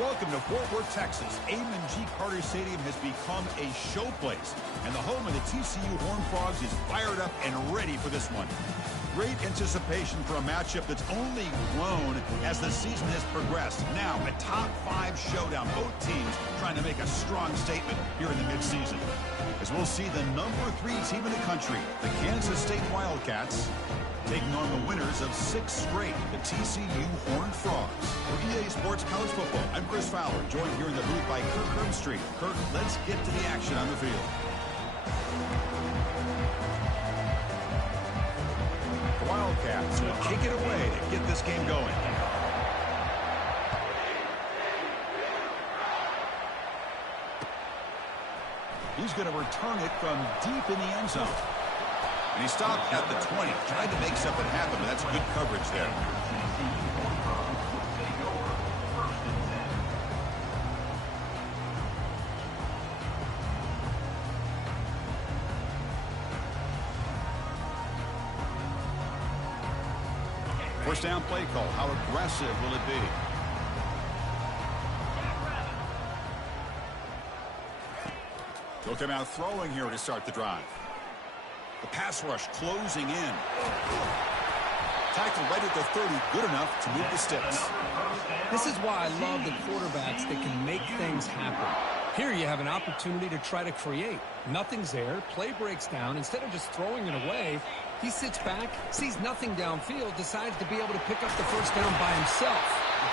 Welcome to Fort Worth, Texas. Amon G. Carter Stadium has become a showplace, and the home of the TCU Horned Frogs is fired up and ready for this one. Great anticipation for a matchup that's only grown as the season has progressed. Now, a top-5 showdown. Both teams trying to make a strong statement here in the midseason. As we'll see the number 3 team in the country, the Kansas State Wildcats, taking on the winners of 6 straight, the TCU Horned Frogs. For EA Sports College Football, I'm Chris Fowler, joined here in the booth by Kirk Herbstreit. Kirk, let's get to the action on the field. The Wildcats will kick it away to get this game going. He's going to return it from deep in the end zone. And he stopped at the 20, tried to make something happen, but that's good coverage there. First down play call. How aggressive will it be? They'll come out throwing here to start the drive. The pass rush closing in. Tackle right at the 30, good enough to move the sticks. This is why I love the quarterbacks that can make things happen. Here you have an opportunity to try to create. Nothing's there, play breaks down. Instead of just throwing it away, he sits back, sees nothing downfield, decides to be able to pick up the first down by himself.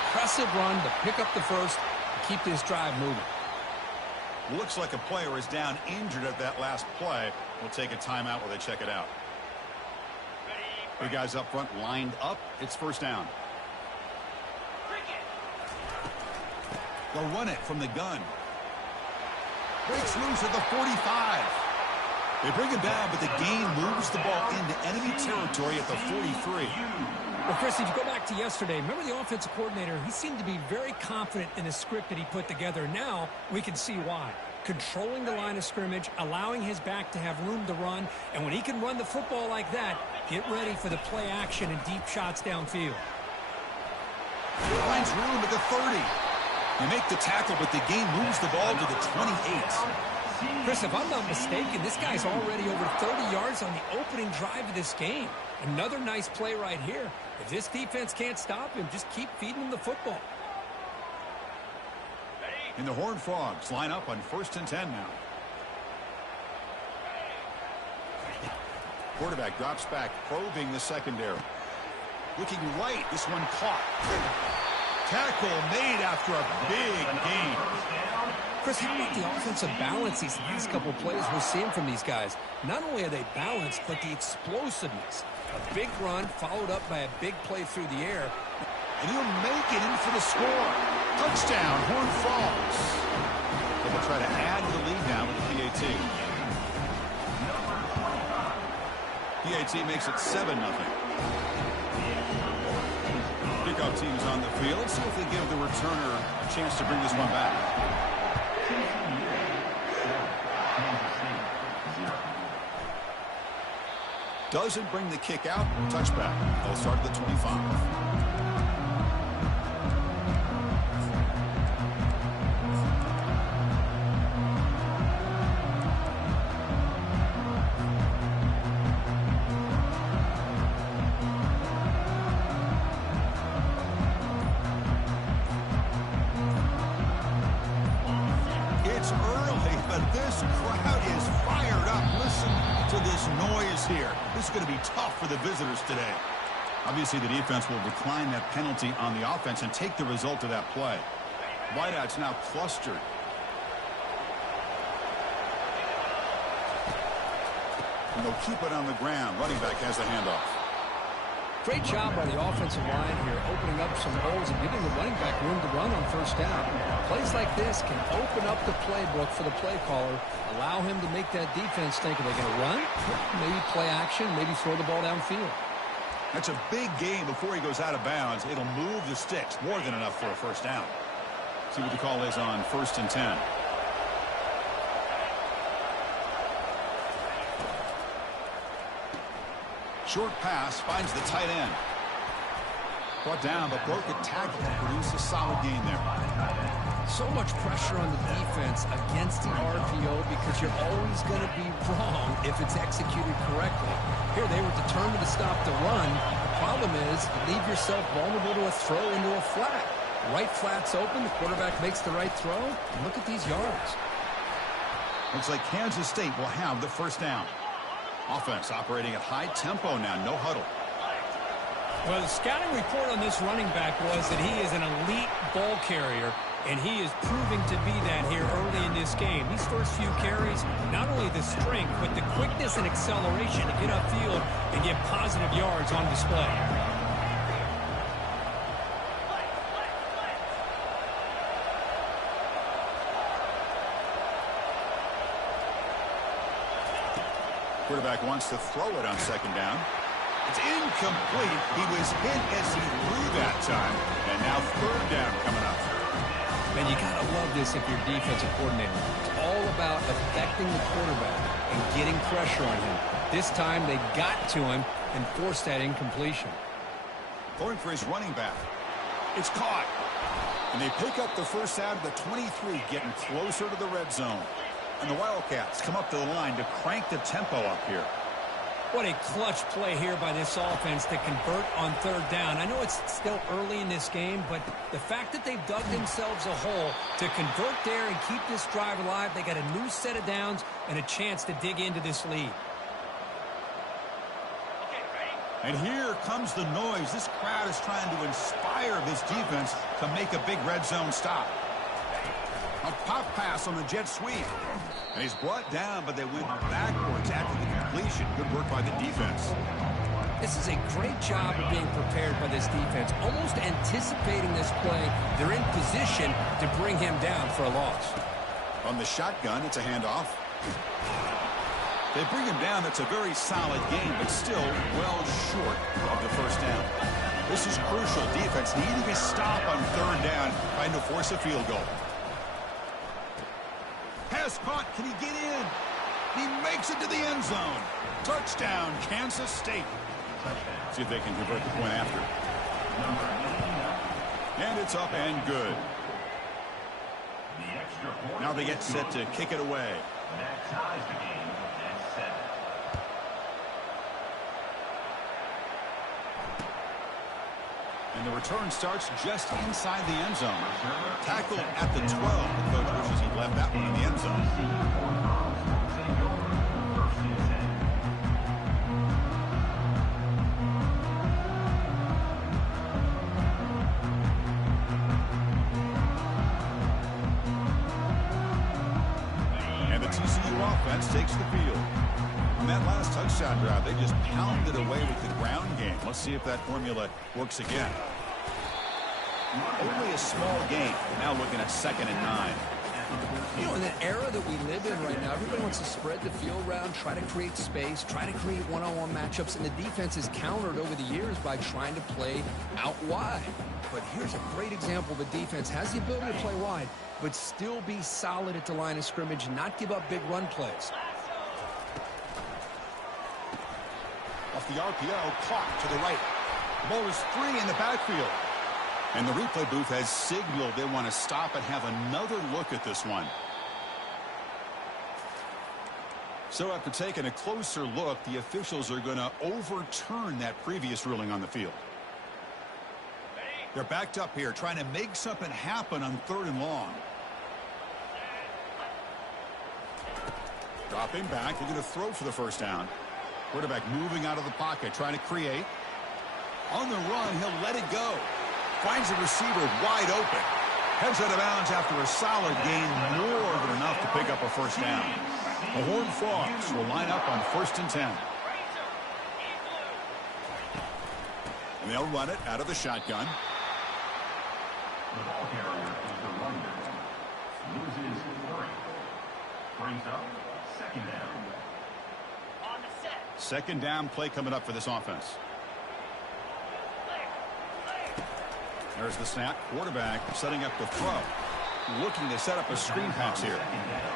Impressive run to pick up the first and keep this drive moving. Looks like a player is down injured at that last play. We'll take a timeout while they check it out. The guys up front lined up. It's first down. They'll run it from the gun. Breaks loose at the 45. They bring him down, but the gain moves the ball into enemy territory at the 43. Well, Chris, if you go back to yesterday, remember the offensive coordinator, he seemed to be very confident in the script that he put together. Now we can see why. Controlling the line of scrimmage, allowing his back to have room to run, and when he can run the football like that, get ready for the play action and deep shots downfield. Finds room at the 30. They make the tackle, but the game moves the ball to the 28. Chris, if I'm not mistaken, this guy's already over 30 yards on the opening drive of this game. Another nice play right here. If this defense can't stop him, just keep feeding him the football. And the Horned Frogs line up on 1st and 10 now. Quarterback drops back, probing the secondary. Looking right, this one caught. Tackle made after a big gain. Chris, how about the offensive balance these last couple plays we're seeing from these guys? Not only are they balanced, but the explosiveness. A big run followed up by a big play through the air. And he'll make it in for the score. Touchdown, Horned Frogs. They'll try to add to the lead now with the PAT. PAT makes it 7-0. Kickoff team's on the field. Let's see if they give the returner a chance to bring this one back. Doesn't bring the kick out. Touchback. They'll start at the 25. It's early, but this crowd is fired up. Listen to this noise here. This is going to be tough for the visitors today. Obviously, the defense will decline that penalty on the offense and take the result of that play. Wideouts now clustered. And they'll keep it on the ground. Running back has the handoff. Great job by the offensive line here, opening up some holes and giving the running back room to run on first down. Plays like this can open up the playbook for the play caller, allow him to make that defense think, are they going to run? Maybe play action, maybe throw the ball downfield. That's a big gain before he goes out of bounds. It'll move the sticks, more than enough for a first down. See what the call is on 1st and 10. Short pass finds the tight end. Brought down, but broke a tackle to produce a solid gain there. So much pressure on the defense against the RPO because you're always going to be wrong if it's executed correctly. Here, they were determined to stop the run. The problem is you leave yourself vulnerable to a throw into a flat. Right flat's open. The quarterback makes the right throw. And look at these yards. Looks like Kansas State will have the first down. Offense operating at high tempo now. No huddle. Well, the scouting report on this running back was that he is an elite ball carrier, and he is proving to be that here early in this game. These first few carries, not only the strength, but the quickness and acceleration to get upfield and get positive yards on display. Quarterback wants to throw it on second down. It's incomplete. He was hit as he threw that time. And now third down coming up. Man, you got to love this if you're defensive coordinator. It's all about affecting the quarterback and getting pressure on him. This time they got to him and forced that incompletion. Going for his running back. It's caught. And they pick up the first out of the 23, getting closer to the red zone. And the Wildcats come up to the line to crank the tempo up here. What a clutch play here by this offense to convert on third down. I know it's still early in this game, but the fact that they've dug themselves a hole to convert there and keep this drive alive, they got a new set of downs and a chance to dig into this lead. And here comes the noise. This crowd is trying to inspire this defense to make a big red zone stop. A pop pass on the jet sweep. And he's brought down, but they went backwards after the completion. Good work by the defense. This is a great job of being prepared by this defense, almost anticipating this play. They're in position to bring him down for a loss. On the shotgun, it's a handoff. They bring him down. That's a very solid game, but still well short of the first down. This is crucial. Defense needing a stop on third down, trying to force a field goal. Pass caught. Can he get in? He makes it to the end zone. Touchdown, Kansas State. See if they can convert the point after. And it's up and good. Now they get set to kick it away. That ties the game at 7. And the return starts just inside the end zone. Tackled at the 12. The coach wishes he left that one in the end zone. And the TCU offense takes the field. On that last touchdown drive, they just pounded away with the ground game. Let's see if that formula works again. Only a small game. Now looking at 2nd and 9. You know, in the era that we live in right now, everybody wants to spread the field around, try to create space, try to create one-on-one matchups, and the defense is countered over the years by trying to play out wide. But here's a great example. The defense has the ability to play wide, but still be solid at the line of scrimmage, not give up big run plays. Off the RPO, caught to the right. The ball is free in the backfield. And the replay booth has signaled they want to stop and have another look at this one. So after taking a closer look, the officials are going to overturn that previous ruling on the field. They're backed up here trying to make something happen on 3rd and long. Dropping back, they're going to throw for the first down. Quarterback moving out of the pocket, trying to create. On the run, he'll let it go. Finds a receiver wide open. Heads out of bounds after a solid gain, more than enough to pick up a first down. The Horned Frogs will line up on 1st and 10. And they'll run it out of the shotgun. The ball carrier is the running back. Loses 3. Brings up 2nd down. On the set. 2nd down play coming up for this offense. There's the snap. Quarterback setting up the throw. Looking to set up a screen pass here.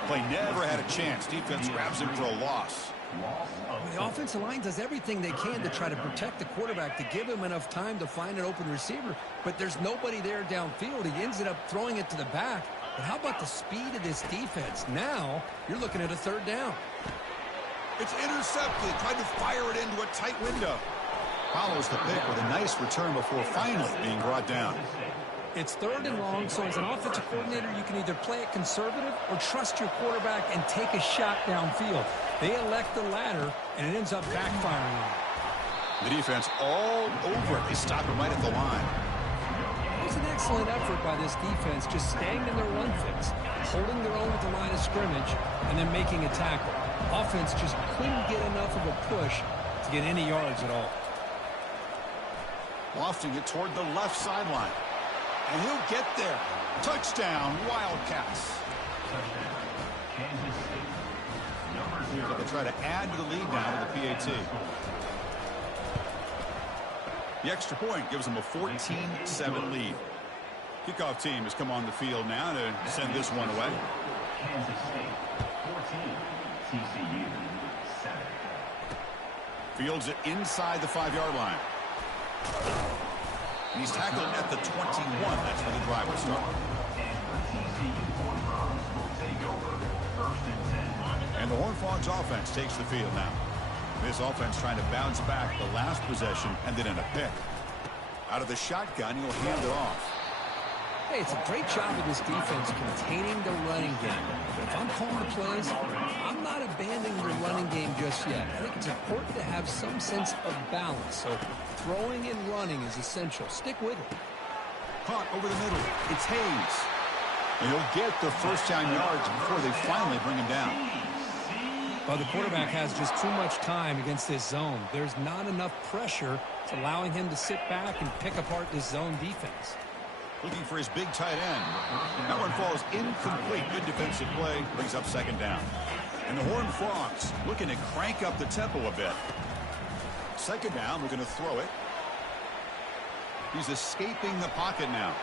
Play never had a chance. Defense grabs him for a loss. Loss of The offensive line does everything they can to try to protect the quarterback, to give him enough time to find an open receiver, but there's nobody there downfield. He ends up throwing it to the back. But how about the speed of this defense? Now you're looking at a third down. It's intercepted. Tried to fire it into a tight window. Follows the pick with a nice return before finally being brought down. It's third and long, so as an offensive coordinator, you can either play it conservative or trust your quarterback and take a shot downfield. They elect the latter, and it ends up backfiring on them. The defense all over it. They stop him right at the line. It was an excellent effort by this defense, just staying in their run fix, holding their own at the line of scrimmage, and then making a tackle. Offense just couldn't get enough of a push to get any yards at all. Lofting it toward the left sideline. And he'll get there. Touchdown, Wildcats. touchdown. Kansas State. Number 0. So they try to add to the lead now with the PAT. The extra point gives them a 14-7 lead. Kickoff team has come on the field now to send this one away. Kansas State 14. TCU 7. Fields it inside the 5-yard line. And he's tackled at the 21. That's where the drive will start. And the TCU Horned Frogs will take over 1st and 10. And the Horned Frogs offense takes the field now. This offense trying to bounce back the last possession and then in a pick. Out of the shotgun, he'll hand it off. Hey, it's a great job of this defense containing the running game. If I'm calling the plays, I'm not abandoning the running game just yet. I think it's important to have some sense of balance. So throwing and running is essential. Stick with it. Caught over the middle. It's Hayes. And he'll get the first down yards before they finally bring him down. Well, the quarterback has just too much time against this zone. There's not enough pressure. It's allowing him to sit back and pick apart this zone defense. Looking for his big tight end. That one falls incomplete. Good defensive play. Brings up second down. And the Horned Frogs looking to crank up the tempo a bit. Second down, looking to throw it. He's escaping the pocket now.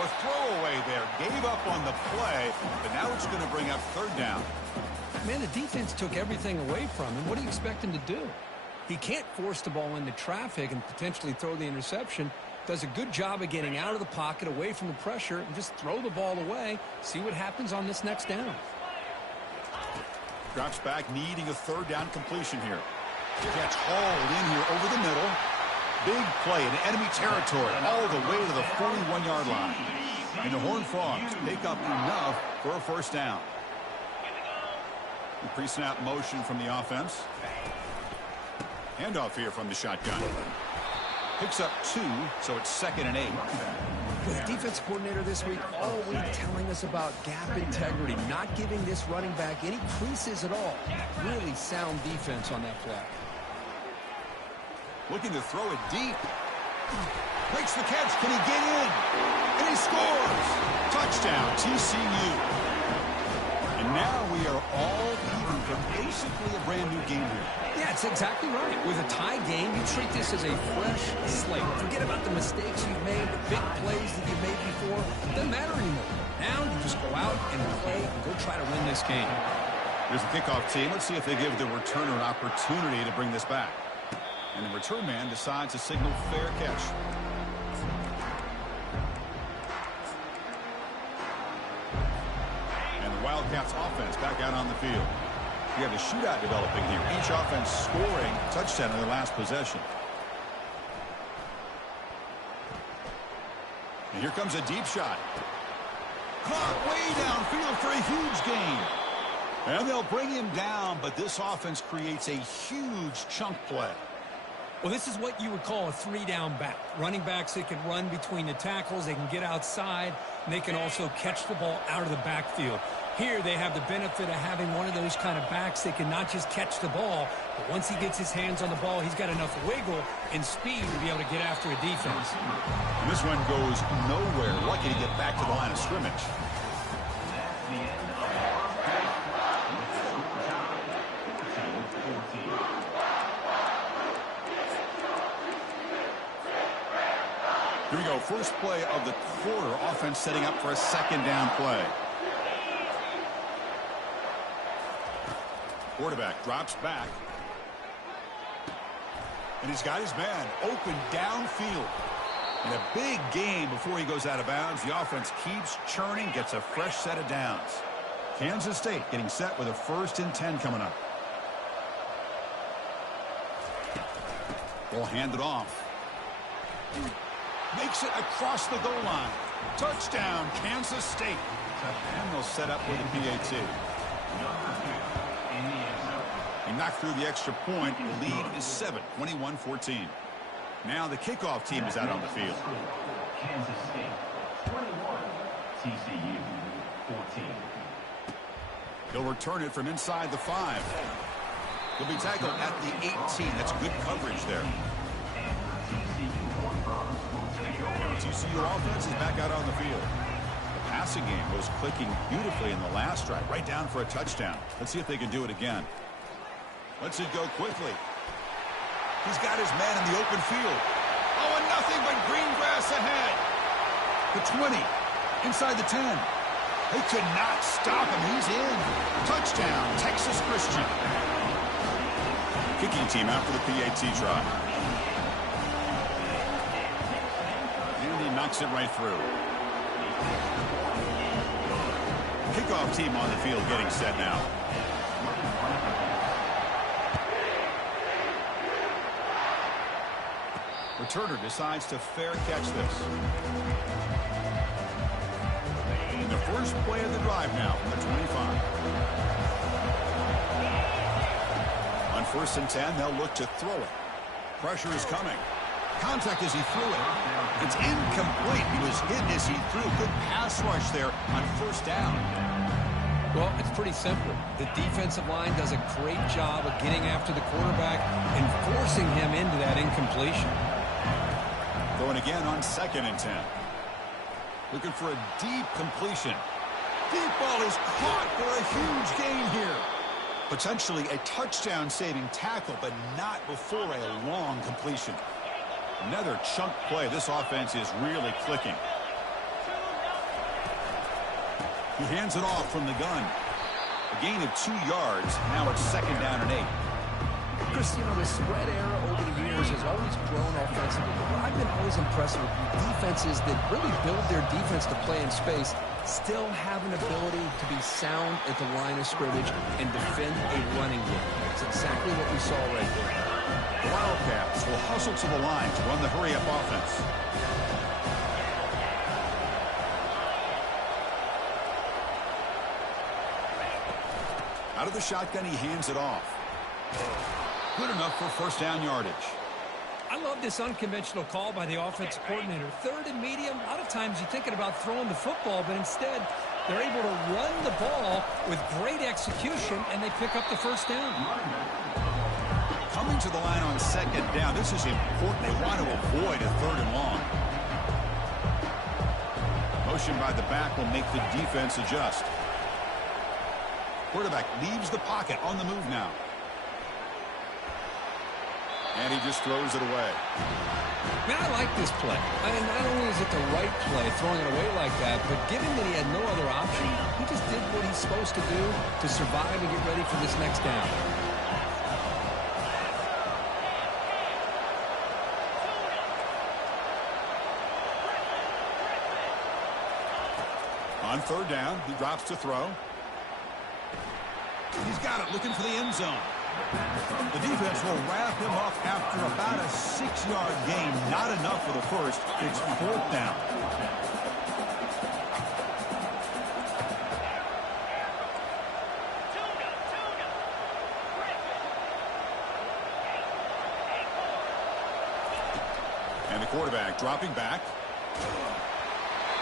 Or throwaway there. Gave up on the play, but now it's going to bring up third down. Man, the defense took everything away from him. What do you expect him to do? He can't force the ball into traffic and potentially throw the interception. Does a good job of getting out of the pocket, away from the pressure, and just throw the ball away. See what happens on this next down. Drops back, needing a third down completion here. Gets hauled in here over the middle. Big play in enemy territory, all the way to the 41-yard line. And the Horned Frogs pick up enough for a first down. The pre-snap motion from the offense. Handoff here from the shotgun. Picks up 2, so it's 2nd and 8. With defense coordinator this week all week telling us about gap integrity, not giving this running back any creases at all. Really sound defense on that play. Looking to throw it deep. Makes the catch. Can he get in? And he scores. Touchdown, TCU. And now we are all even for basically a brand new game here. Yeah, it's exactly right. With a tie game, you treat this as a fresh slate. Forget about the mistakes you've made, the big plays that you've made before. It doesn't matter anymore. Now you just go out and play and go try to win this game. Here's the kickoff team. Let's see if they give the returner an opportunity to bring this back. And the return man decides to signal fair catch. And the Wildcats offense back out on the field. We have a shootout developing here. Each offense scoring a touchdown in their last possession. And here comes a deep shot. Caught way downfield for a huge gain. And they'll bring him down, but this offense creates a huge chunk play. Well, this is what you would call a 3-down back. Running backs that can run between the tackles, they can get outside, and they can also catch the ball out of the backfield. Here they have the benefit of having one of those kind of backs that can not just catch the ball, but once he gets his hands on the ball, he's got enough wiggle and speed to be able to get after a defense. And this one goes nowhere. Lucky to get back to the line of scrimmage. That's the end of our first quarter. 14-14. Here we go. First play of the quarter. Offense setting up for a second down play. Quarterback drops back. And he's got his man open downfield. In a big game before he goes out of bounds, the offense keeps churning, gets a fresh set of downs. Kansas State getting set with a 1st and 10 coming up. They'll hand it off. Makes it across the goal line. Touchdown, Kansas State. And they'll set up with a PAT. He knocked through the extra point. The lead is 7, 21-14. Now the kickoff team is out on the field. Kansas State 21, TCU 14. He'll return it from inside the 5. He'll be tackled at the 18. That's good coverage there. TCU offense is back out on the field. The passing game was clicking beautifully in the last drive, right down for a touchdown. Let's see if they can do it again. Lets it go quickly. He's got his man in the open field. Oh, and nothing but green grass ahead. The 20, inside the 10. They could not stop him. He's in. Touchdown, Texas Christian. Kicking team out for the PAT try. And he knocks it right through. Kickoff team on the field getting set now. Returner decides to fair catch this. In the first play of the drive now from the 25. On 1st and 10, they'll look to throw it. Pressure is coming. Contact as he threw it. It's incomplete. He was hit as he threw. Good pass rush there on 1st down. Well, it's pretty simple. The defensive line does a great job of getting after the quarterback and forcing him into that incompletion. Going again on 2nd and 10. Looking for a deep completion. Deep ball is caught for a huge gain here. Potentially a touchdown-saving tackle, but not before a long completion. Another chunk play. This offense is really clicking. He hands it off from the gun. A gain of 2 yards. Now it's 2nd down and 8. Chris, you know, the spread era over the years has always grown offensively. But I've been always impressed with defenses that really build their defense to play in space, still have an ability to be sound at the line of scrimmage and defend a running game. That's exactly what we saw right there. The Wildcats will hustle to the line to run the hurry-up offense. Out of the shotgun, he hands it off. Good enough for 1st down yardage. I love this unconventional call by the offensive coordinator. 3rd and medium, a lot of times you're thinking about throwing the football, but instead they're able to run the ball with great execution, and they pick up the 1st down. Coming to the line on 2nd down. This is important. They want to avoid a 3rd and long. Motion by the back will make the defense adjust. Quarterback leaves the pocket on the move now. And he just throws it away. Man, I like this play. And not only is it the right play, throwing it away like that, but given that he had no other option, he just did what he's supposed to do to survive and get ready for this next down. On 3rd down, he drops to throw. He's got it, looking for the end zone. The defense will wrap him up after about a 6-yard gain. Not enough for the first. It's 4th down. And the quarterback dropping back.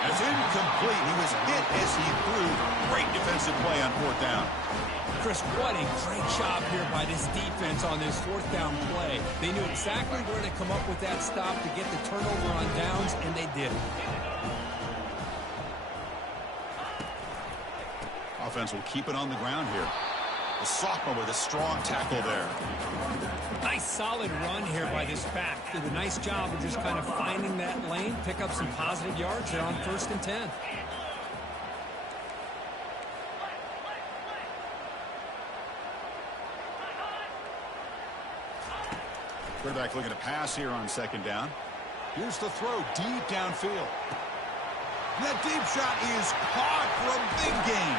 And it's incomplete. He was hit as he threw. Great defensive play on 4th down. Chris, what a great job here by this defense on this 4th down play. They knew exactly where to come up with that stop to get the turnover on downs, and they did it. Offense will keep it on the ground here. The sophomore with a strong tackle there. Nice solid run here by this back. Did a nice job of just kind of finding that lane, pick up some positive yards there on 1st and 10. Quarterback looking to pass here on second down. Here's the throw deep downfield. And that deep shot is caught for a big gain.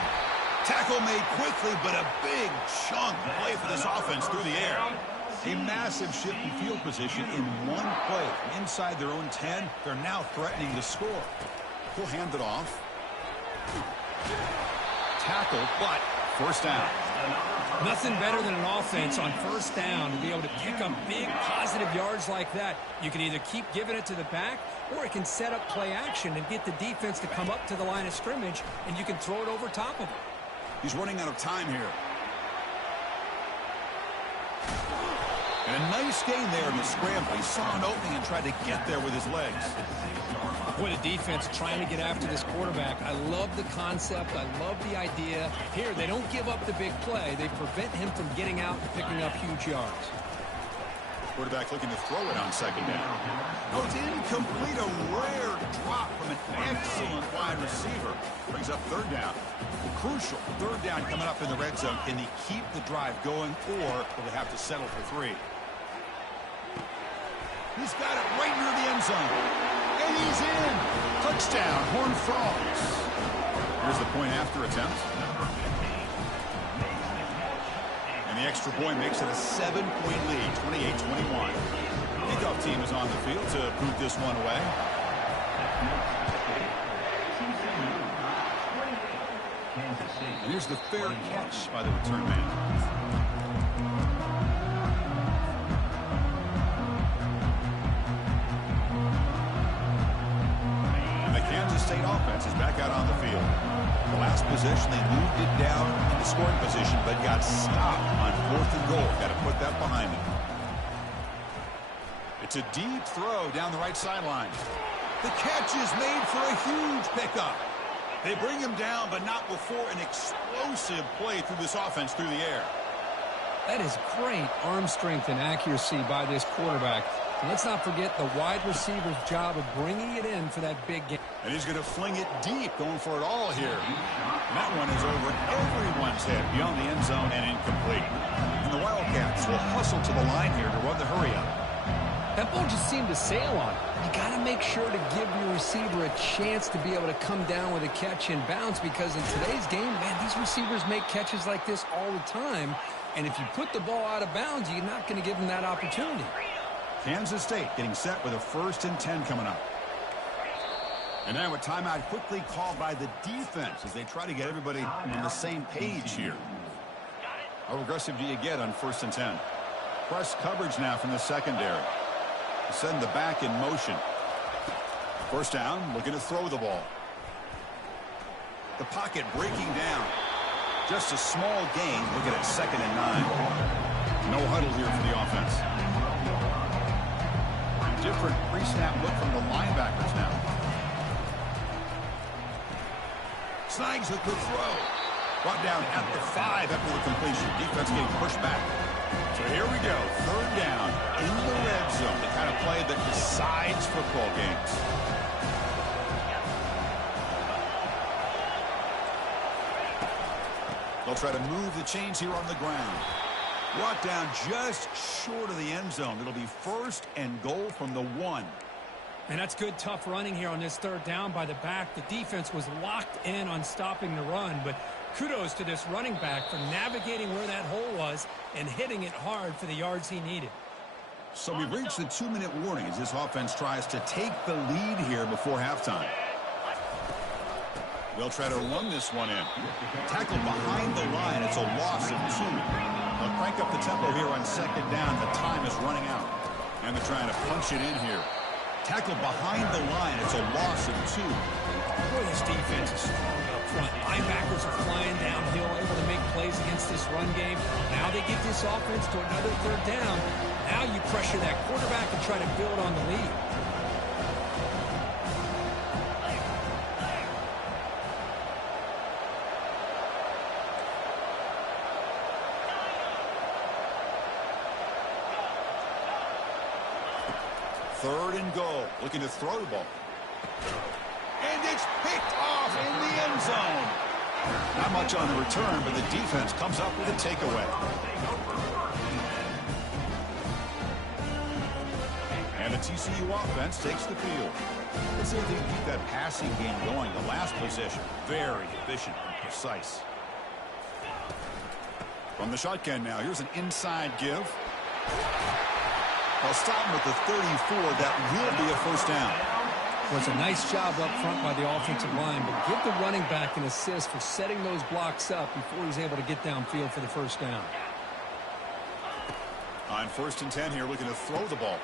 Tackle made quickly, but a big chunk play for this offense through the air. A massive shift in field position in one play. Inside their own 10, they're now threatening to score. He'll hand it off. Tackle, but first down. Nothing better than an offense on first down to be able to pick up big positive yards like that. You can either keep giving it to the back, or it can set up play action and get the defense to come up to the line of scrimmage, and you can throw it over top of it. He's running out of time here. And a nice gain there in the scramble. He saw an opening and tried to get there with his legs. Boy, the defense trying to get after this quarterback. I love the concept. I love the idea. Here, they don't give up the big play. They prevent him from getting out and picking up huge yards. Quarterback looking to throw it on second down. No, it's incomplete. A rare drop from an excellent wide receiver. Brings up third down. Crucial third down coming up in the red zone. Can they keep the drive going, or will they have to settle for 3? He's got it right near the end zone. And he's in. Touchdown, Horned Frogs. Here's the point after attempt. And the extra point makes it a 7-point lead, 28-21. Kickoff team is on the field to boot this one away. And here's the fair catch by the return man. State offense is back out on the field. The last possession, they moved it down into scoring position, but got stopped on 4th and goal. Got to put that behind them. It's a deep throw down the right sideline. The catch is made for a huge pickup. They bring him down, but not before an explosive play through this offense through the air. That is great arm strength and accuracy by this quarterback. And let's not forget the wide receiver's job of bringing it in for that big game. And he's going to fling it deep, going for it all here. And that one is over everyone's head beyond the end zone and incomplete. And the Wildcats will hustle to the line here to run the hurry up. That ball just seemed to sail on it. You got to make sure to give your receiver a chance to be able to come down with a catch and bounce, because in today's game, man, these receivers make catches like this all the time. And if you put the ball out of bounds, you're not going to give them that opportunity. Kansas State getting set with a 1st and 10 coming up. And now a timeout quickly called by the defense as they try to get everybody on the same page here. How aggressive do you get on 1st and 10? Press coverage now from the secondary. Send the back in motion. First down, looking to throw the ball. The pocket breaking down. Just a small gain. Look at it, 2nd and 9. No huddle here for the offense. Different pre-snap look from the linebackers now. Snags with the throw. Brought down at the 5 after the completion. Defense getting pushed back. So here we go. 3rd down in the red zone. The kind of play that decides football games. They'll try to move the chains here on the ground. Brought down just short of the end zone. It'll be 1st and goal from the 1. And that's good, tough running here on this 3rd down by the back. The defense was locked in on stopping the run, but kudos to this running back for navigating where that hole was and hitting it hard for the yards he needed. So we've reached the 2-minute warning as this offense tries to take the lead here before halftime. They'll try to run this one in. Tackled behind the line. It's a loss of 2. They'll crank up the tempo here on 2nd down. The time is running out. And they're trying to punch it in here. Tackled behind the line. It's a loss of 2. Boy, this defense is strong up front. Linebackers are flying downhill, able to make plays against this run game. Now they get this offense to another 3rd down. Now you pressure that quarterback and try to build on the lead. Third and goal. Looking to throw the ball. And it's picked off in the end zone. Not much on the return, but the defense comes up with a takeaway. TCU offense takes the field. Let's see if they can keep that passing game going. The last possession, very efficient and precise. From the shotgun now, here's an inside give. I'll stop him at the 34. That will be a first down. Was a nice job up front by the offensive line, but give the running back an assist for setting those blocks up before he's able to get downfield for the first down. On 1st and 10 here, looking to throw the ball.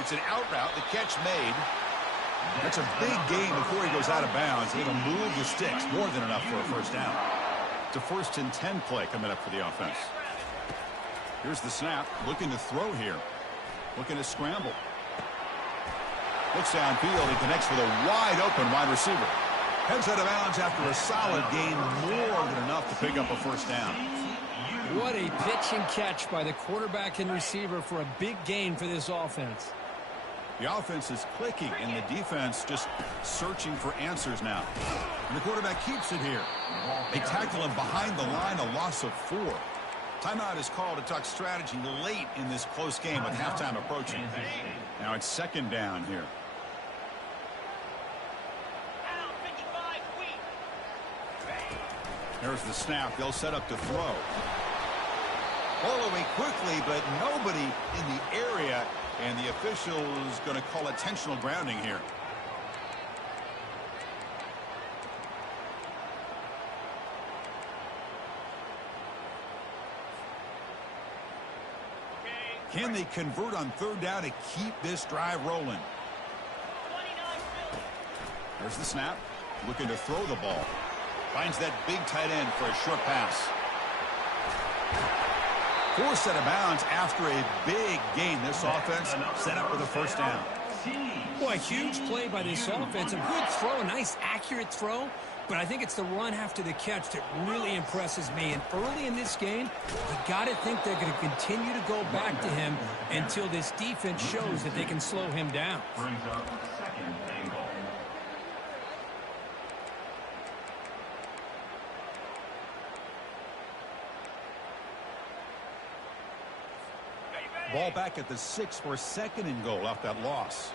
It's an out route, the catch made. That's a big gain before he goes out of bounds. It'll move the sticks, more than enough for a first down. It's a 1st and 10 play coming up for the offense. Here's the snap, looking to throw here. Looking to scramble. Looks downfield, he connects with a wide open wide receiver. Heads out of bounds after a solid gain, more than enough to pick up a first down. What a pitch and catch by the quarterback and receiver for a big gain for this offense. The offense is clicking, and the defense just searching for answers now. And the quarterback keeps it here. They tackle him behind the line, a loss of 4. Timeout is called to talk strategy late in this close game with halftime approaching. Now it's 2nd down here. There's the snap. They'll set up to throw. Ball away quickly, but nobody in the area, and the official is going to call intentional grounding here. Can they convert on 3rd down to keep this drive rolling? There's the snap. Looking to throw the ball. Finds that big tight end for a short pass. Forced out of bounds after a big gain. This offense set up with a first down. Boy, a huge play by this offense. A good throw, a nice accurate throw. But I think it's the run after the catch that really impresses me. And early in this game, you got to think they're going to continue to go back to him until this defense shows that they can slow him down. Brings up 2nd and goal. Ball back at the 6 for 2nd and goal off that loss.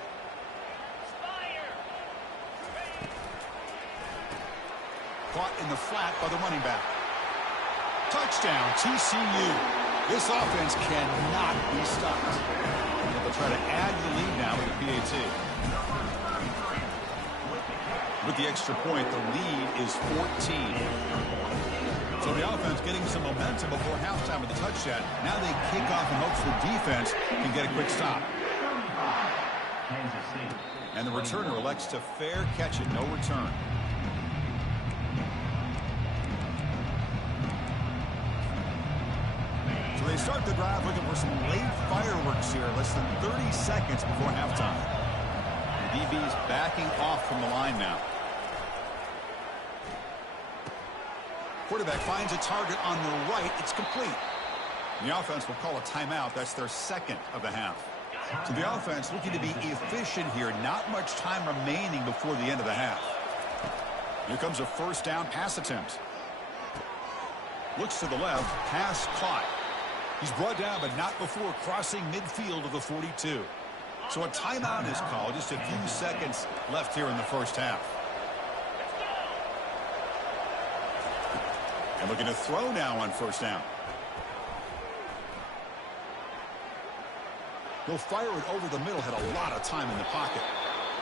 Caught in the flat by the running back. Touchdown, TCU. This offense cannot be stopped. They'll try to add to the lead now with the PAT. With the extra point, the lead is 14. So the offense getting some momentum before halftime with the touchdown. Now they kick off in hopes the defense can get a quick stop. And the returner elects to fair catch it, no return. So they start the drive looking for some late fireworks here, less than 30 seconds before halftime. The DB's backing off from the line now. Quarterback finds a target on the right. It's complete. The offense will call a timeout. That's their 2nd of the half. So the offense looking to be efficient here. Not much time remaining before the end of the half. Here comes a first down pass attempt. Looks to the left. Pass caught. He's brought down, but not before crossing midfield of the 42. So a timeout is called. Just a few seconds left here in the first half. And looking to throw now on first down. He'll fire it over the middle. Had a lot of time in the pocket.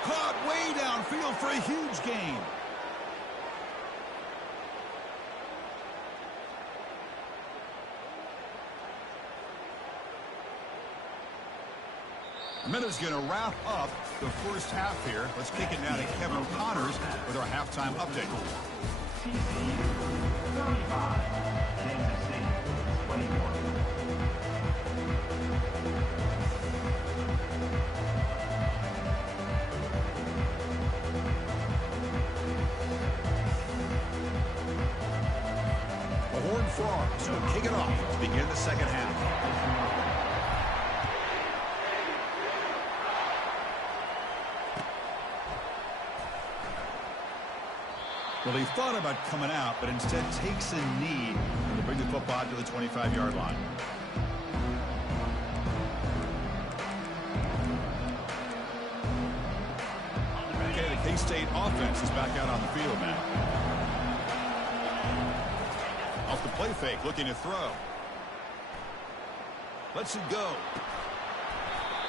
Caught way downfield for a huge gain. A minute's going to wrap up the first half here. Let's kick it now to Kevin O'Connors with our halftime update. TCU 35, Kansas City 24. The Horned Frogs will kick it off to begin the second half. Well, he thought about coming out, but instead takes a knee to bring the football to the 25-yard line. K-State offense is back out on the field now. Off the play fake, looking to throw. Lets it go.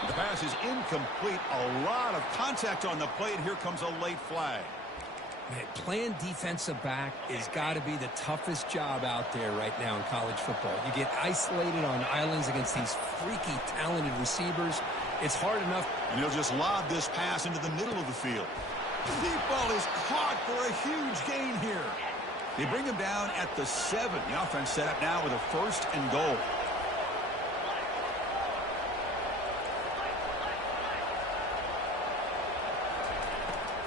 The pass is incomplete. A lot of contact on the play, and here comes a late flag. Man, playing defensive back has got to be the toughest job out there right now in college football. You get isolated on islands against these freaky, talented receivers. It's hard enough. And he'll just lob this pass into the middle of the field. The deep ball is caught for a huge gain here. They bring him down at the 7. The offense set up now with a 1st and goal.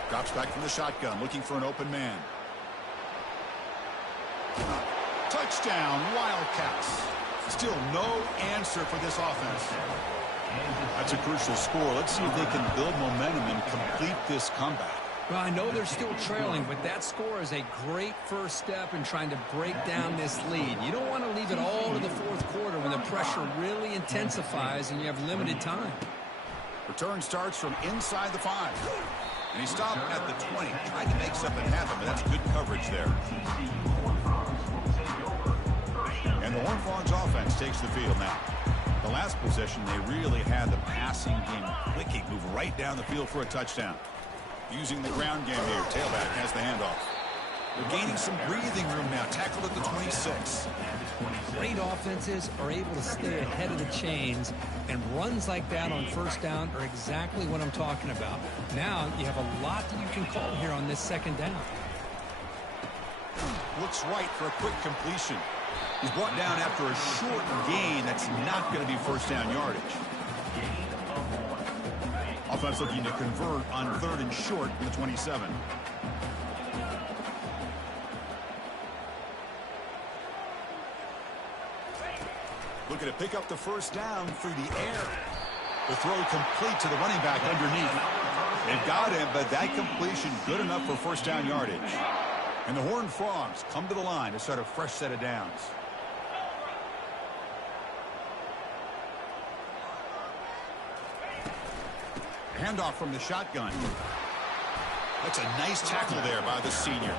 Drops back from the shotgun, looking for an open man. Touchdown, Wildcats. Still no answer for this offense. That's a crucial score. Let's see if they can build momentum and complete this comeback. Well, I know they're still trailing, but that score is a great first step in trying to break down this lead. You don't want to leave it all to the 4th quarter when the pressure really intensifies and you have limited time. Return starts from inside the 5. And he stopped at the 20, trying to make something happen, but that's good coverage there. And the Horned Frogs offense takes the field now. The last possession, they really had the passing game clicking, move right down the field for a touchdown. Using the ground game here, tailback has the handoff. They're gaining some breathing room now, tackled at the 26. Great offenses are able to stay ahead of the chains, and runs like that on first down are exactly what I'm talking about. Now you have a lot that you can call here on this 2nd down. Looks right for a quick completion. He's brought down after a short gain that's not going to be first down yardage. Offense looking to convert on 3rd and short from the 27. Looking to pick up the first down through the air. The throw complete to the running back underneath. They've got him, but that completion good enough for first down yardage. And the Horned Frogs come to the line to start a fresh set of downs. Handoff from the shotgun. That's a nice tackle there by the senior.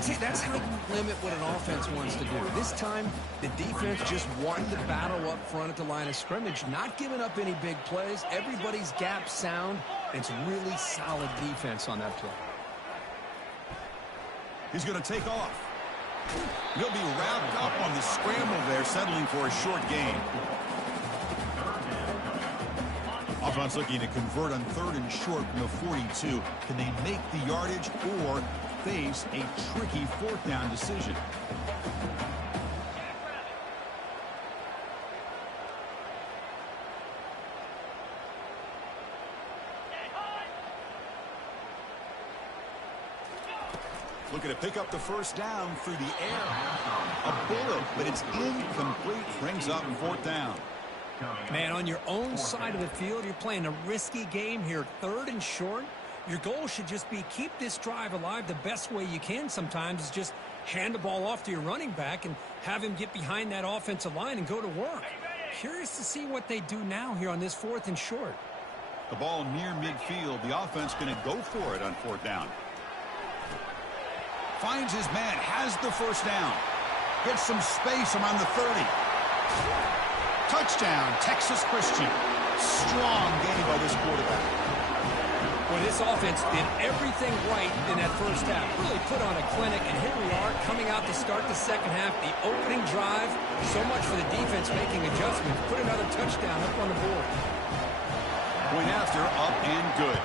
See, that's how you limit what an offense wants to do. This time, the defense just wanted to battle up front at the line of scrimmage, not giving up any big plays. Everybody's gap sound. It's really solid defense on that play. He's going to take off. He'll be wrapped up on the scramble there, settling for a short gain. Offense looking to convert on 3rd and short from the 42. Can they make the yardage or face a tricky 4th down decision? Looking to pick up the first down through the air. A bullet, but it's incomplete. Brings up 4th down. Man, on your own side of the field, you're playing a risky game here. 3rd and short. Your goal should just be keep this drive alive the best way you can sometimes is just hand the ball off to your running back and have him get behind that offensive line and go to work. Curious to see what they do now here on this 4th and short. The ball near midfield. The offense going to go for it on 4th down. Finds his man, has the first down. Gets some space around the 30. Touchdown, Texas Christian. Strong game by this quarterback. Well, this offense did everything right in that first half. Really put on a clinic, and here we are coming out to start the 2nd half. The opening drive, so much for the defense making adjustments. Put another touchdown up on the board. Point after, up and good.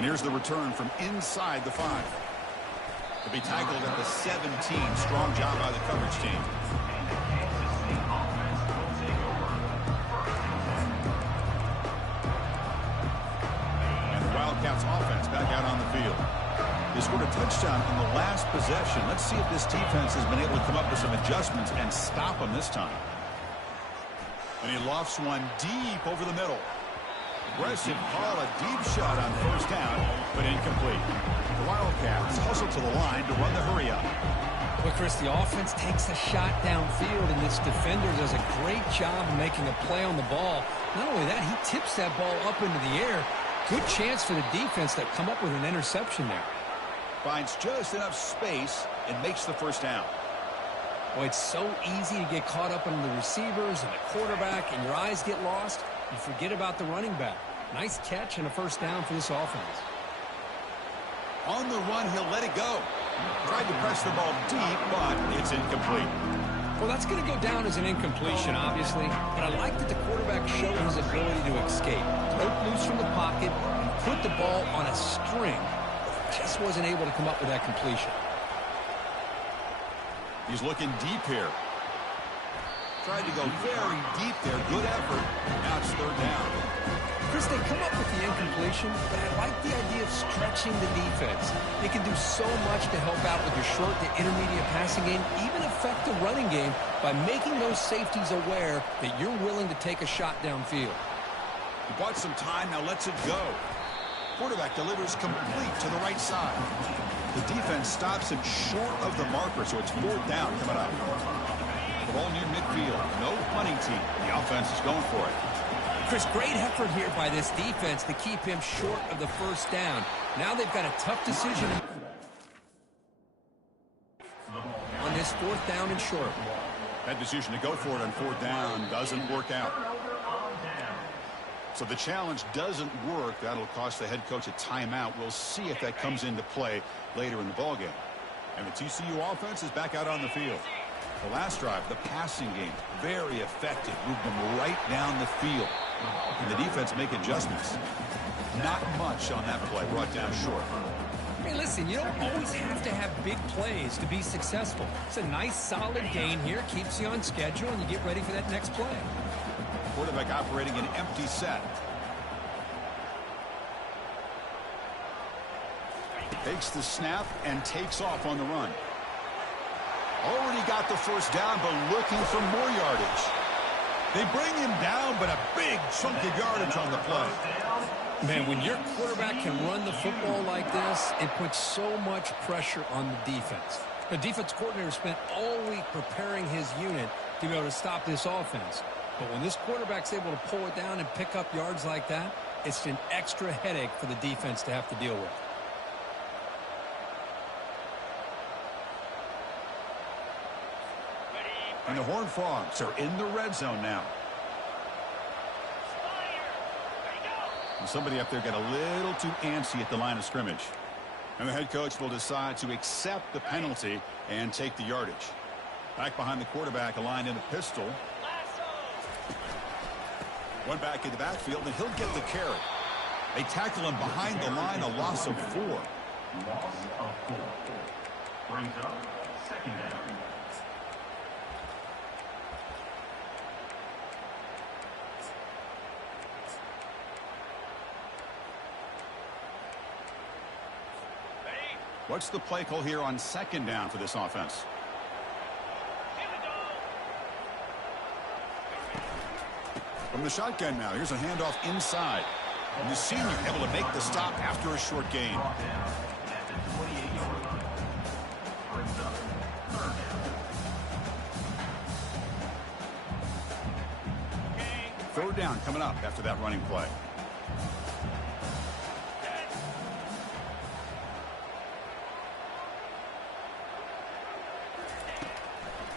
And here's the return from inside the 5. To be tackled at the 17. Strong job by the coverage team. And the Wildcats offense back out on the field. They scored a touchdown on the last possession. Let's see if this defense has been able to come up with some adjustments and stop them this time. And he lofts one deep over the middle. aggressive call, a deep shot on first down, but incomplete. The Wildcats hustle to the line to run the hurry up. Well, Chris, the offense takes a shot downfield, and this defender does a great job of making a play on the ball. Not only that, he tips that ball up into the air. Good chance for the defense to come up with an interception there. Finds just enough space and makes the first down. Well, it's so easy to get caught up in the receivers and the quarterback, and your eyes get lost. You forget about the running back. Nice catch and a first down for this offense. On the run, he'll let it go. Tried to press the ball deep, but it's incomplete. Well, that's going to go down as an incompletion, obviously, but I like that the quarterback showed his ability to escape. Broke loose from the pocket and put the ball on a string, but just wasn't able to come up with that completion. He's looking deep here. Tried to go very deep there. Good effort. Now it's third down. Chris, they come up with the incompletion, but I like the idea of stretching the defense. They can do so much to help out with your short to intermediate passing game, even affect the running game by making those safeties aware that you're willing to take a shot downfield. He bought some time, now lets it go. Quarterback delivers complete to the right side. The defense stops him short of the marker, so it's fourth down coming up. The ball near midfield. No punting team. The offense is going for it. Chris, great effort here by this defense to keep him short of the first down. Now they've got a tough decision on this fourth down and short. That decision to go for it on fourth down doesn't work out. So the challenge doesn't work. That'll cost the head coach a timeout. We'll see if that comes into play later in the ballgame. And the TCU offense is back out on the field. The last drive, the passing game, very effective. Moved them right down the field. And the defense make adjustments. Not much on that play. Brought down short. Hey, listen, you don't always have to have big plays to be successful. It's a nice, solid gain here. Keeps you on schedule, and you get ready for that next play. Quarterback operating an empty set. Takes the snap and takes off on the run. Already got the first down, but looking for more yardage. They bring him down, but a big chunk of yardage on the play. Man, when your quarterback can run the football like this, it puts so much pressure on the defense. The defense coordinator spent all week preparing his unit to be able to stop this offense. But when this quarterback's able to pull it down and pick up yards like that, it's an extra headache for the defense to have to deal with. And the Horned Frogs are in the red zone now. And somebody up there got a little too antsy at the line of scrimmage. And the head coach will decide to accept the penalty and take the yardage. Back behind the quarterback, aligned in a pistol. One back in the backfield, and he'll get the carry. They tackle him behind the line, a loss of 4. Loss of 4. Brings up second down. What's the play call here on second down for this offense? From the shotgun now, here's a handoff inside. And the senior able to make the stop after a short gain. Third down coming up after that running play.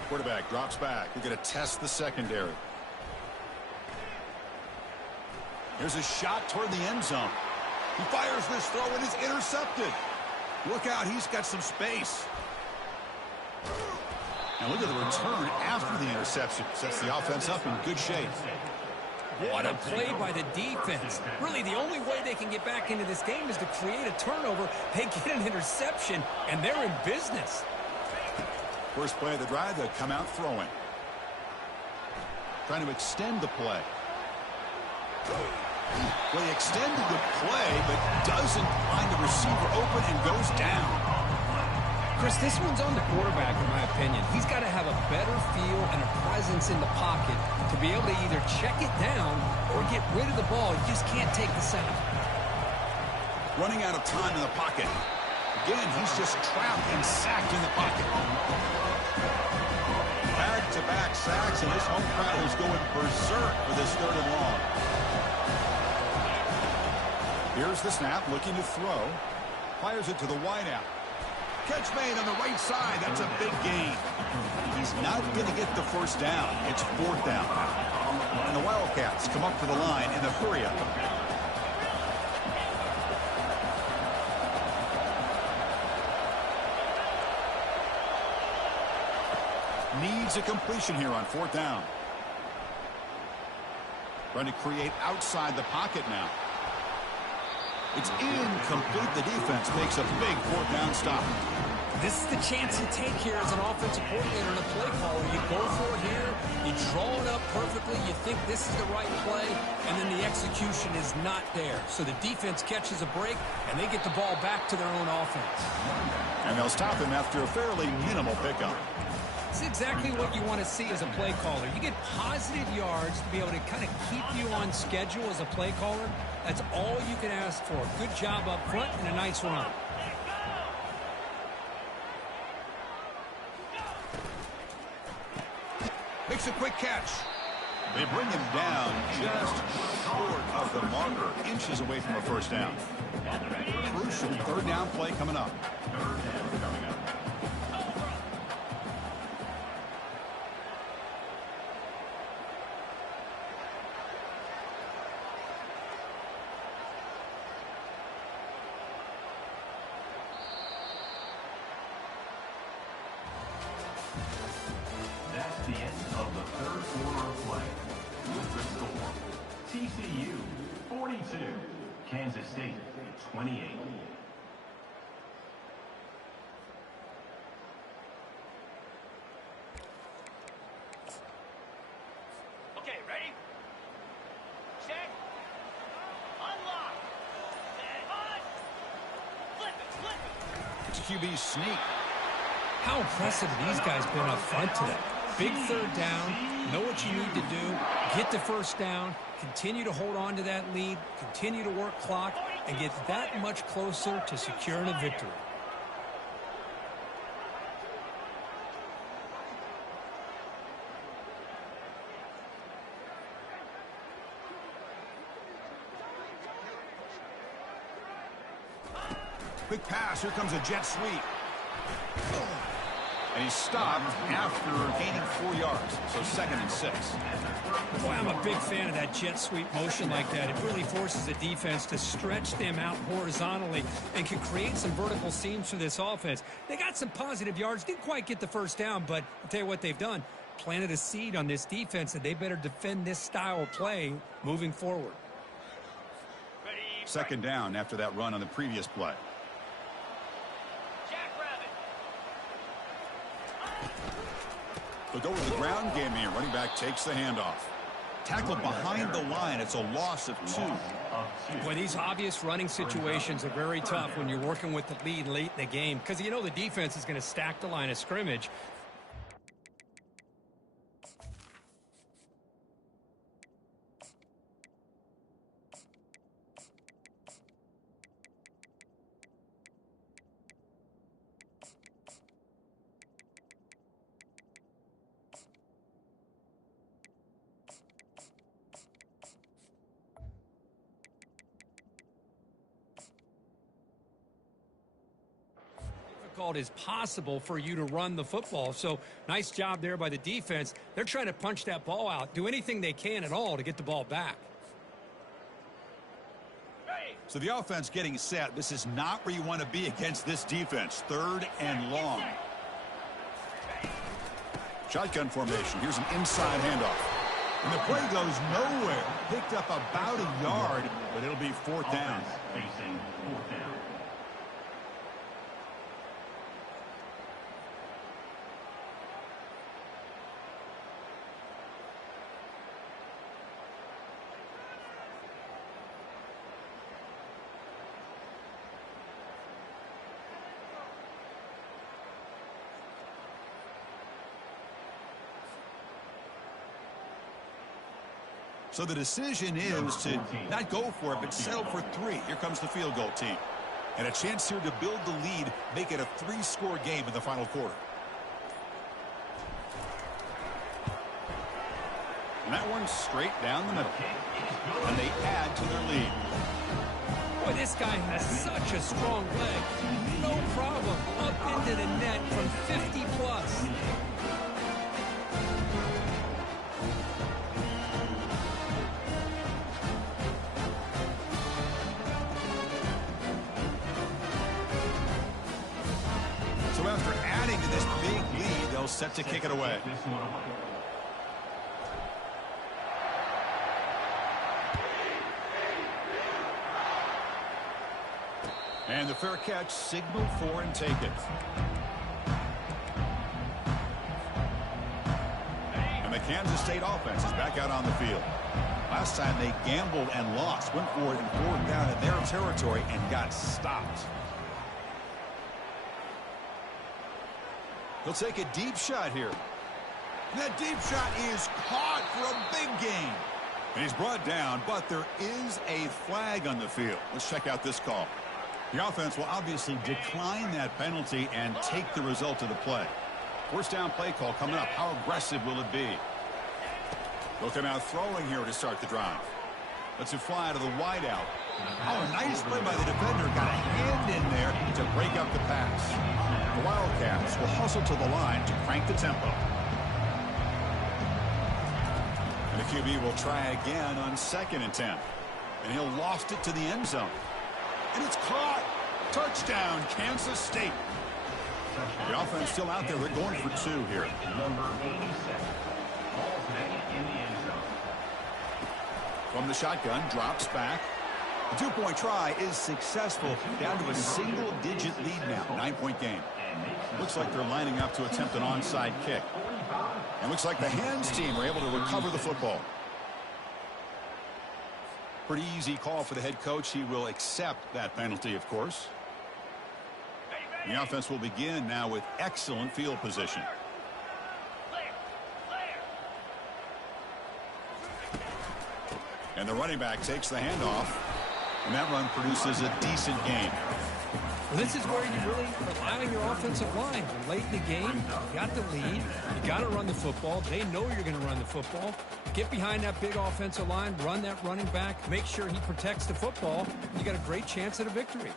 Quarterback drops back. We're going to test the secondary. Here's a shot toward the end zone. He fires this throw and is intercepted. Look out, he's got some space. Now look at the return after the interception. Sets the offense up in good shape. What a play by the defense. Really, the only way they can get back into this game is to create a turnover. They get an interception, and they're in business. First play of the drive, they'll come out throwing. Trying to extend the play. Well, he extended the play, but doesn't find the receiver open and goes down. Chris, this one's on the quarterback, in my opinion. He's got to have a better feel and a presence in the pocket to be able to either check it down or get rid of the ball. You just can't take the sack. Running out of time in the pocket. Again, he's just trapped and sacked in the pocket. Back-to-back sacks, and this home crowd is going berserk for this 3rd and long. Here's the snap, looking to throw. Fires it to the wideout. Catch made on the right side. That's a big gain. He's not going to get the first down. It's 4th down. And the Wildcats come up to the line in the hurry-up. Needs a completion here on 4th down. Trying to create outside the pocket now. It's incomplete. The defense makes a big 4th down stop. This is the chance you take here as an offensive coordinator and a play caller. You go for it here. You draw it up perfectly. You think this is the right play, and then the execution is not there. So the defense catches a break, and they get the ball back to their own offense. And they'll stop him after a fairly minimal pickup. It's exactly what you want to see as a play caller. You get positive yards to be able to kind of keep you on schedule as a play caller. That's all you can ask for. Good job up front and a nice run. Makes a quick catch. They bring him down just short of the marker, inches away from a first down. Crucial 3rd down play coming up. That's the end of the 3rd quarter of play. With the score, TCU 42, Kansas State 28. Okay, ready? Check. Unlock. On. Flip it. It's QB sneak. How impressive have these guys been up front today? Big 3rd down, know what you need to do, get the first down, continue to hold on to that lead, continue to work clock, and get that much closer to securing a victory. Quick pass. Here comes a jet sweep. And he stopped after gaining 4 yards. So 2nd and 6. Boy, I'm a big fan of that jet sweep motion like that. It really forces the defense to stretch them out horizontally and can create some vertical seams for this offense. They got some positive yards. Didn't quite get the first down, but I'll tell you what they've done. Planted a seed on this defense, and they better defend this style of play moving forward. 2nd down after that run on the previous play. They'll go with the ground game here. Running back takes the handoff. Tackled behind the line. It's a loss of 2. Boy, these obvious running situations are very tough when you're working with the lead late in the game because you know the defense is going to stack the line of scrimmage. Is possible for you to run the football. So nice job there by the defense. They're trying to punch that ball out, do anything they can at all to get the ball back. So the offense getting set. This is not where you want to be against this defense. 3rd and long. Shotgun formation. Here's an inside handoff. And the play goes nowhere. Picked up about a yard, but it'll be 4th down. Facing 4th down. So the decision is to not go for it, but settle for 3. Here comes the field goal team. And a chance here to build the lead, make it a 3-score game in the final quarter. And that one's straight down the middle. And they add to their lead. Boy, this guy has such a strong leg. No problem. Up into the net from 50 plus. So after adding to this big lead, they'll set to kick it away. And the fair catch signaled for and taken. And the Kansas State offense is back out on the field. Last time they gambled and lost, went for it in 4th down in their territory and got stopped. He'll take a deep shot here. And that deep shot is caught for a big gain. And he's brought down, but there is a flag on the field. Let's check out this call. The offense will obviously decline that penalty and take the result of the play. 1st down play call coming up. How aggressive will it be? They'll come out throwing here to start the drive. Let's it fly to the wideout. Oh, nice play by the defender. Got a hand in there to break up the pass. The Wildcats will hustle to the line to crank the tempo. And the QB will try again on 2nd and 10. And he'll loft it to the end zone. And it's caught. Touchdown, Kansas State. The offense still out there. They're going for 2 here. Number 87. Ball's negative in the end zone. From the shotgun, drops back. The 2-point try is successful. Down to a single-digit lead now. 9-point game. Looks like they're lining up to attempt an onside kick. And looks like the hands team are able to recover the football. Pretty easy call for the head coach. He will accept that penalty, of course. The offense will begin now with excellent field position. And the running back takes the handoff. And that run produces a decent gain. Well, this is where you really rely on your offensive line. Late in the game, you got the lead. You got to run the football. They know you're going to run the football. Get behind that big offensive line, run that running back, make sure he protects the football. You got a great chance at a victory.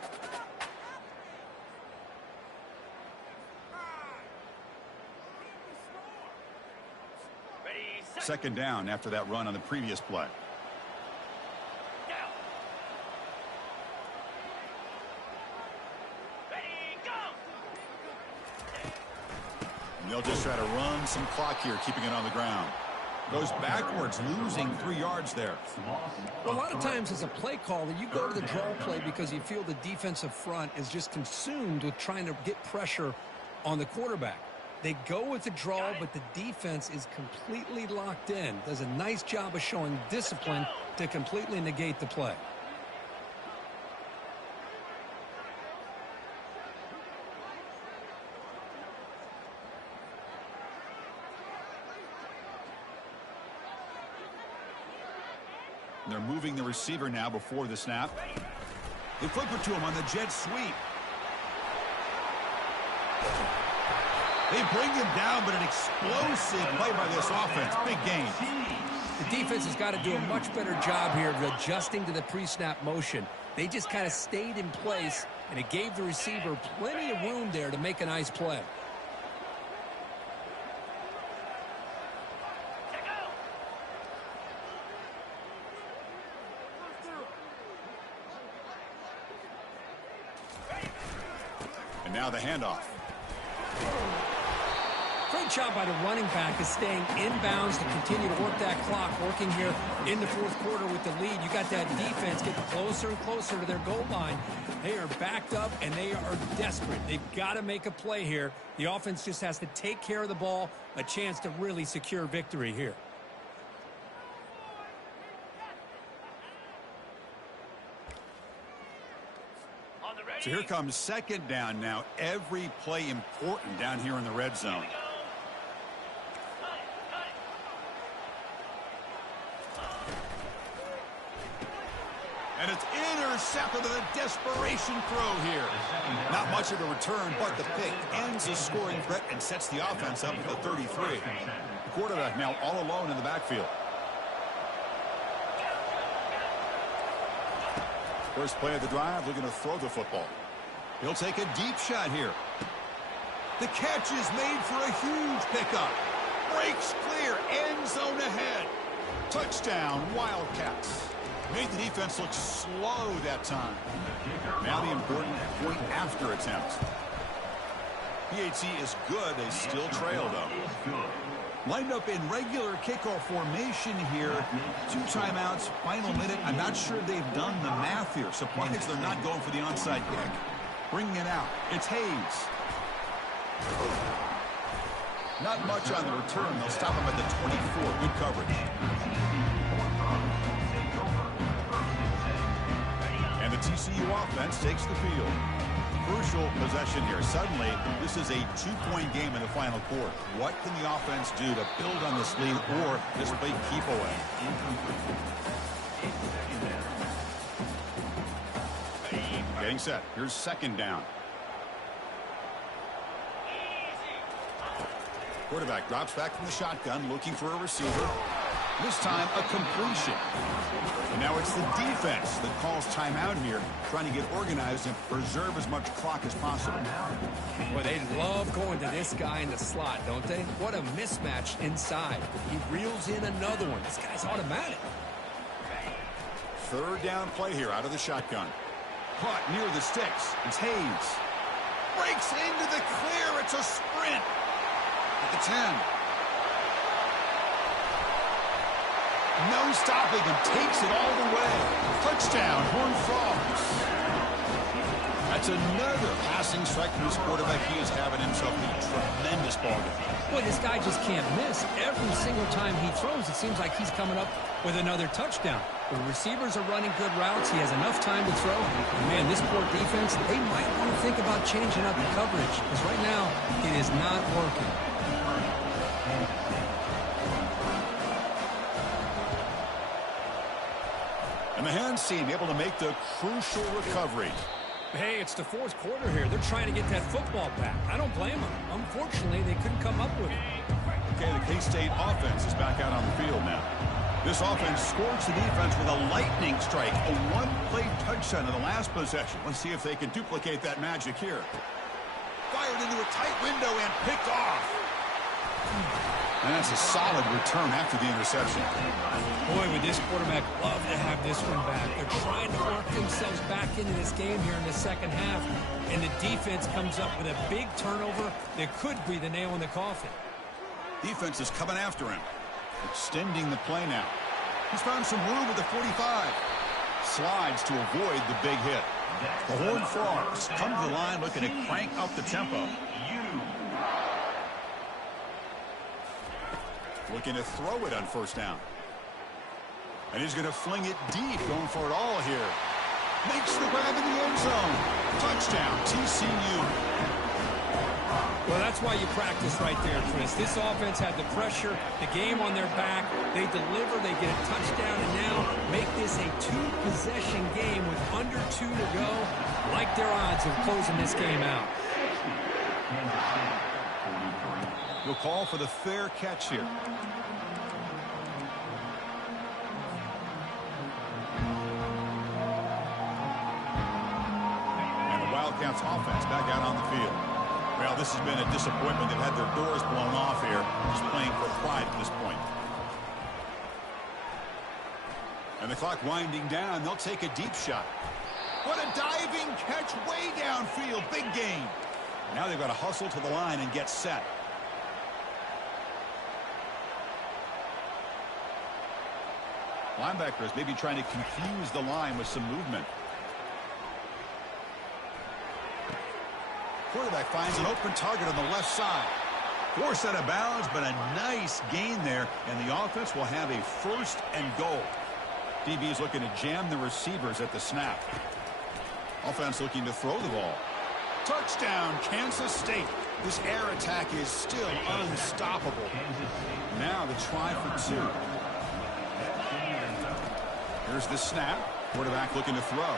Second down after that run on the previous play. And they'll just try to run some clock here, keeping it on the ground. Goes backwards, losing 3 yards there. Well, a lot of times as a play caller, you go to the draw play because you feel the defensive front is just consumed with trying to get pressure on the quarterback. They go with the draw, but the defense is completely locked in. Does a nice job of showing discipline to completely negate the play. They're moving the receiver now before the snap. They flip it to him on the jet sweep. They bring him down, but an explosive play by this offense. Big game. The defense has got to do a much better job here of adjusting to the pre-snap motion. They just kind of stayed in place, and it gave the receiver plenty of room there to make a nice play. And now the handoff. Great job by the running back is staying inbounds to continue to work that clock, working here in the 4th quarter with the lead. You got that defense getting closer and closer to their goal line. They are backed up, and they are desperate. They've got to make a play here. The offense just has to take care of the ball, a chance to really secure victory here. So here comes second down now. Every play important down here in the red zone. intercepted with a desperation throw here. Not much of a return, but the pick ends the scoring threat and sets the offense up at the 33. The quarterback now all alone in the backfield. First play of the drive, looking to throw the football. He'll take a deep shot here. The catch is made for a huge pickup. Breaks clear, end zone ahead. Touchdown, Wildcats. Made the defense look slow that time. Now the important point after attempt. PAT is good. They still trail, though. Lined up in regular kickoff formation here. 2 timeouts, final minute. I'm not sure they've done the math here. Surprised they're not going for the onside kick. Bringing it out. It's Hayes. Not much on the return. They'll stop him at the 24. Good coverage. And the TCU offense takes the field. Crucial possession here. Suddenly, this is a 2-point game in the final quarter. What can the offense do to build on this lead or just play keep away? Getting set. Here's second down. Quarterback drops back from the shotgun, looking for a receiver. This time, a completion. And now it's the defense that calls timeout here, trying to get organized and preserve as much clock as possible. Well, they love going to this guy in the slot, don't they? What a mismatch inside. He reels in another one. This guy's automatic. Third down play here out of the shotgun. Caught near the sticks. It's Hayes. Breaks into the clear. It's a sprint. At the 10. No stopping him. Takes it all the way. Touchdown, Horned Frogs. That's another passing strike from this quarterback. He is having himself a tremendous ball game. Boy, this guy just can't miss. Every single time he throws, it seems like he's coming up with another touchdown. The receivers are running good routes. He has enough time to throw. And man, this poor defense, they might want to think about changing up the coverage. Because right now, it is not working. And the hands team able to make the crucial recovery. Hey, it's the fourth quarter here. They're trying to get that football back. I don't blame them. Unfortunately, they couldn't come up with it. Okay, the K-State offense is back out on the field now. This offense scorched the defense with a lightning strike, a one-play touchdown in the last possession. Let's see if they can duplicate that magic here. Fired into a tight window and picked off. And that's a solid return after the interception. Boy, would this quarterback love to have this one back. They're trying to work themselves back into this game here in the second half. And the defense comes up with a big turnover that could be the nail in the coffin. Defense is coming after him. Extending the play now. He's found some room at the 45. Slides to avoid the big hit. The Horned Frogs come to the line looking to crank up the tempo. Looking to throw it on first down. And he's going to fling it deep, going for it all here. Makes the grab in the end zone. Touchdown, TCU. Well, that's why you practice right there, Chris. This offense had the pressure, the game on their back. They deliver, they get a touchdown, and now make this a 2-possession game with under 2 to go. Like their odds of closing this game out. He'll call for the fair catch here. And the Wildcats offense back out on the field. Well, this has been a disappointment. They've had their doors blown off here, just playing for pride at this point. And the clock winding down. They'll take a deep shot. What a diving catch way downfield. Big game. Now they've got to hustle to the line and get set. Linebackers maybe trying to confuse the line with some movement. Quarterback finds an open target on the left side. Forced out of bounds, but a nice gain there, and the offense will have a first and goal. DB is looking to jam the receivers at the snap. Offense looking to throw the ball. Touchdown, Kansas State. This air attack is still unstoppable. Now the try for 2. Here's the snap. Quarterback looking to throw.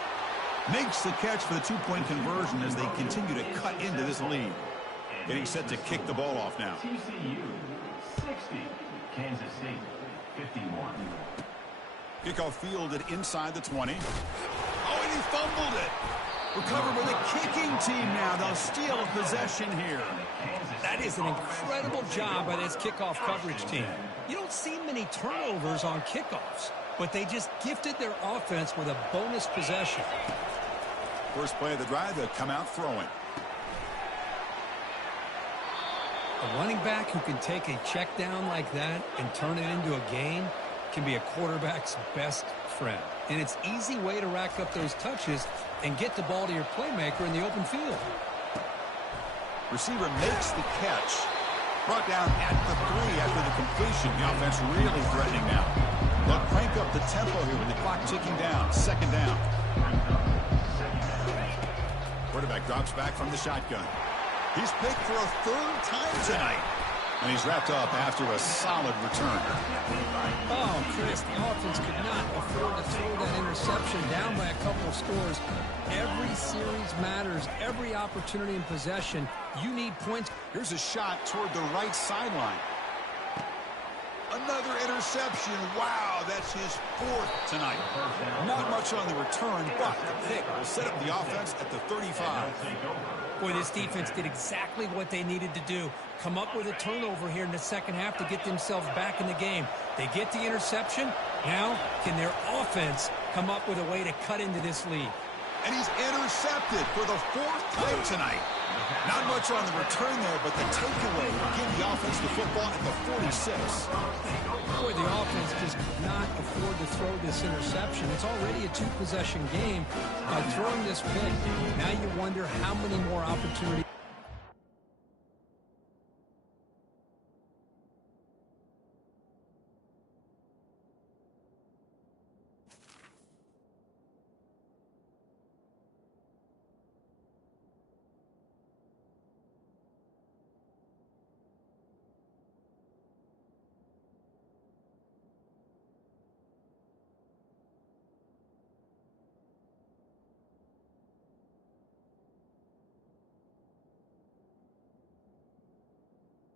Makes the catch for the two-point conversion as they continue to cut into this lead. Getting set to kick the ball off now. TCU 60, Kansas State 51. Kickoff fielded inside the 20. Oh, and he fumbled it. Recovered with a kicking team now. They'll steal a possession here. That is an incredible job by this kickoff coverage team. You don't see many turnovers on kickoffs, but they just gifted their offense with a bonus possession. First play of the drive, they'll come out throwing. A running back who can take a check down like that and turn it into a gain can be a quarterback's best friend. And it's an easy way to rack up those touches and get the ball to your playmaker in the open field. Receiver makes the catch. Brought down at the 3 after the completion. The offense really threatening now. They'll crank up the tempo here with the clock ticking down. Second down. Quarterback drops back from the shotgun. He's picked for a third time tonight. And he's wrapped up after a solid return. Oh, Chris, the offense could not afford to throw that interception down by a couple of scores. Every series matters. Every opportunity in possession, you need points. Here's a shot toward the right sideline. Another interception. Wow, that's his 4th tonight. Not much on the return, but the pick will set up the offense at the 35. Boy, this defense did exactly what they needed to do. Come up with a turnover here in the second half to get themselves back in the game. They get the interception. Now, can their offense come up with a way to cut into this lead? And he's intercepted for the 4th time tonight. Not much on the return there, but the takeaway will give the offense the football at the 46. Boy, the offense just could not afford to throw this interception. It's already a 2-possession game. By throwing this pick, now you wonder how many more opportunities